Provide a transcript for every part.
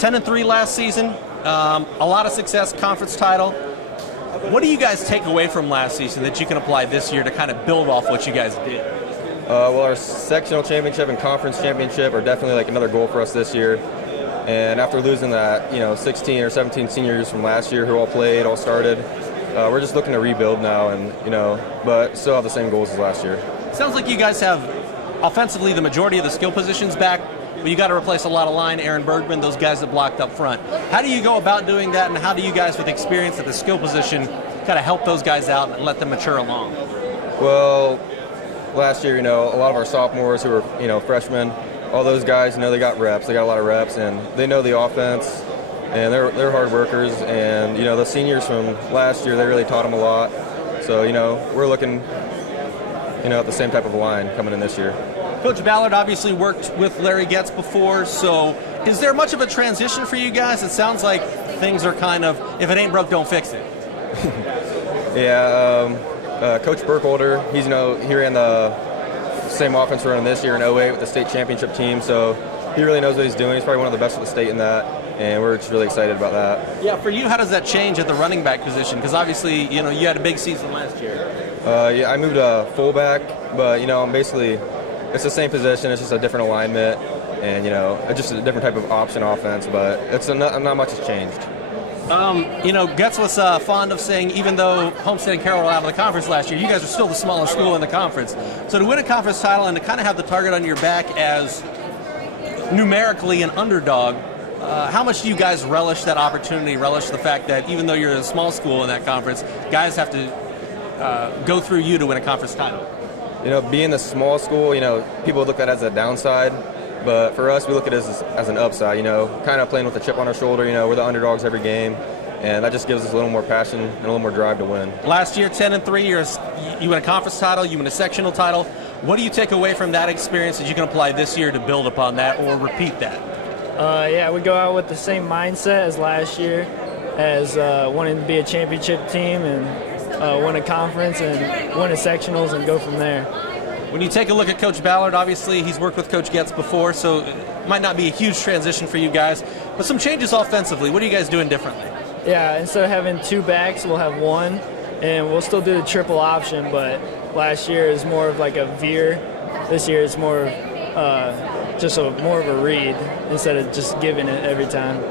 10-3 last season, a lot of success, conference title. What do you guys take away from last season that you can apply this year to kind of build off what you guys did? Well, our sectional championship and conference championship are definitely like another goal for us this year. And after losing that, 16 or 17 seniors from last year who all played, all started, we're just looking to rebuild now, and but still have the same goals as last year. Sounds like you guys have offensively the majority of the skill positions back, but you got to replace a lot of line. Aaron Bergman, those guys that blocked up front. How do you go about doing that, and how do you guys, with experience at the skill position, kind of help those guys out and let them mature along? Well, last year, a lot of our sophomores who were, freshmen, all those guys, they got reps. They got a lot of reps, and they know the offense, and they're hard workers. And the seniors from last year, they really taught them a lot. So we're looking, at the same type of line coming in this year. Coach Ballard obviously worked with Larry Getz before, so is there much of a transition for you guys? It sounds like things are kind of, if it ain't broke, don't fix it. Yeah, Coach Burkholder, he's he ran the same offense we're running this year in 08 with the state championship team, so he really knows what he's doing. He's probably one of the best in the state in that, and we're just really excited about that. Yeah, for you, how does that change at the running back position? Because obviously, you had a big season last year. Yeah, I moved to fullback, but I'm basically, it's the same position. It's just a different alignment, and it's just a different type of option offense. But it's not much has changed. Getz was fond of saying, even though Homestead and Carroll were out of the conference last year, you guys are still the smallest school in the conference. So to win a conference title and to kind of have the target on your back as numerically an underdog, how much do you guys relish that opportunity, relish the fact that even though you're a small school in that conference, guys have to go through you to win a conference title? Being the small school, people look at it as a downside. But for us, we look at it as an upside, kind of playing with a chip on our shoulder. We're the underdogs every game, and that just gives us a little more passion and a little more drive to win. Last year, 10-3, you win a conference title, you win a sectional title. What do you take away from that experience that you can apply this year to build upon that or repeat that? Yeah, we go out with the same mindset as last year, as wanting to be a championship team and win a conference and win a sectionals and go from there. When you take a look at Coach Ballard, obviously he's worked with Coach Getz before, so it might not be a huge transition for you guys, but some changes offensively. What are you guys doing differently? Yeah, instead of having two backs, we'll have one, and we'll still do the triple option, but last year is more of like a veer. This year it's more more of a read instead of just giving it every time.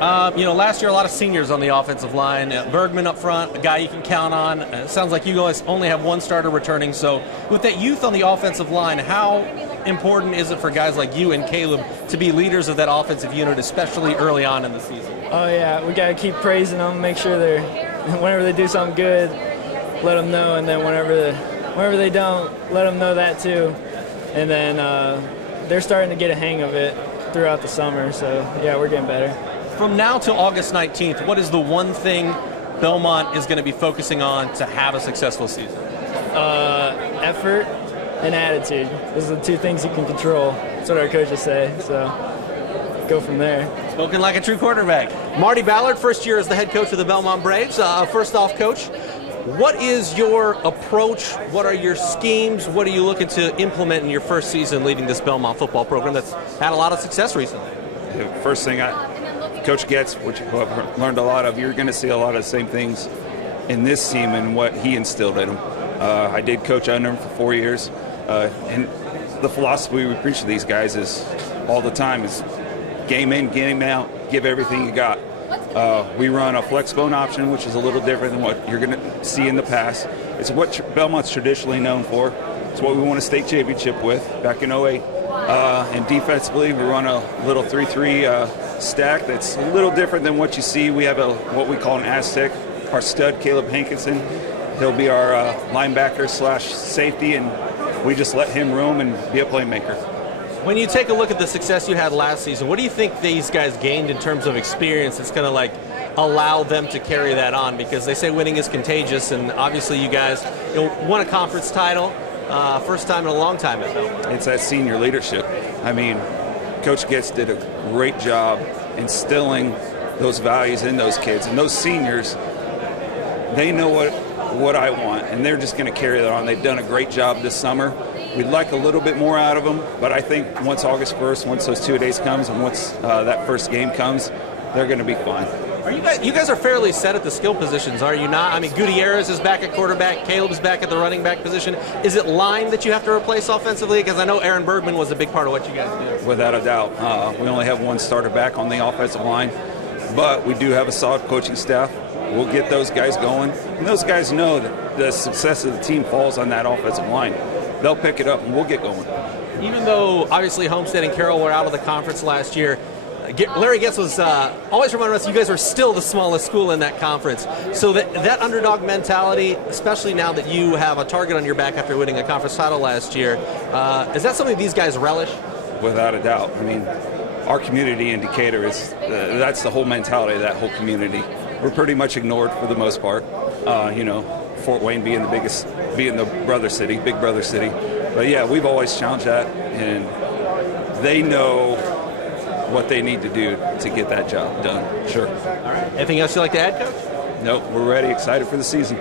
Last year a lot of seniors on the offensive line. Bergman up front, a guy you can count on. It sounds like you guys only have one starter returning. So with that youth on the offensive line, how important is it for guys like you and Caleb to be leaders of that offensive unit, especially early on in the season? Oh yeah, we got to keep praising them, make sure whenever they do something good, let them know, and then whenever they don't, let them know that too. And then they're starting to get a hang of it throughout the summer, so yeah, we're getting better. From now to August 19th, what is the one thing Bellmont is going to be focusing on to have a successful season? Effort and attitude. Those are the two things you can control. That's what our coaches say, so go from there. Spoken like a true quarterback. Marty Ballard, first year as the head coach of the Bellmont Braves. First off, Coach, what is your approach? What are your schemes? What are you looking to implement in your first season leading this Bellmont football program that's had a lot of success recently? The first thing Coach Getz, which I've learned a lot of, you're going to see a lot of the same things in this team and what he instilled in them. I did coach under him for 4 years, and the philosophy we preach to these guys is all the time is game in, game out, give everything you got. We run a flex bone option, which is a little different than what you're going to see in the past. It's what Belmont's traditionally known for. It's what we won a state championship with back in 08. And defensively, we run a little 3-3 stack that's a little different than what you see. We have what we call an Aztec. Our stud, Caleb Hankenson, he'll be our linebacker / safety, and we just let him roam and be a playmaker. When you take a look at the success you had last season, what do you think these guys gained in terms of experience that's going to allow them to carry that on? Because they say winning is contagious, and obviously you guys won a conference title, first time in a long time at Bellmont. It's that senior leadership. I mean, Coach Getz did a great job instilling those values in those kids, and those seniors, they know what I want, and they're just going to carry that on. They've done a great job this summer, We'd like a little bit more out of them, but I think once August 1st, once those 2 days comes, and once that first game comes, they're going to be fine. You guys are fairly set at the skill positions, are you not? I mean, Gutierrez is back at quarterback, Caleb's back at the running back position. Is it line that you have to replace offensively? Because I know Aaron Bergman was a big part of what you guys did. Without a doubt. We only have one starter back on the offensive line, but we do have a solid coaching staff. We'll get those guys going, and those guys know that the success of the team falls on that offensive line. They'll pick it up, and we'll get going. Even though, obviously, Homestead and Carroll were out of the conference last year, Larry Getz was always reminding us you guys are still the smallest school in that conference. So that underdog mentality, especially now that you have a target on your back after winning a conference title last year, is that something these guys relish? Without a doubt. I mean, our community in Decatur is that's the whole mentality of that whole community. We're pretty much ignored for the most part. Fort Wayne being the brother city, big brother city. But yeah, we've always challenged that, and they know what they need to do to get that job done. Sure. All right. Anything else you'd like to add, Coach? Nope, we're ready, excited for the season.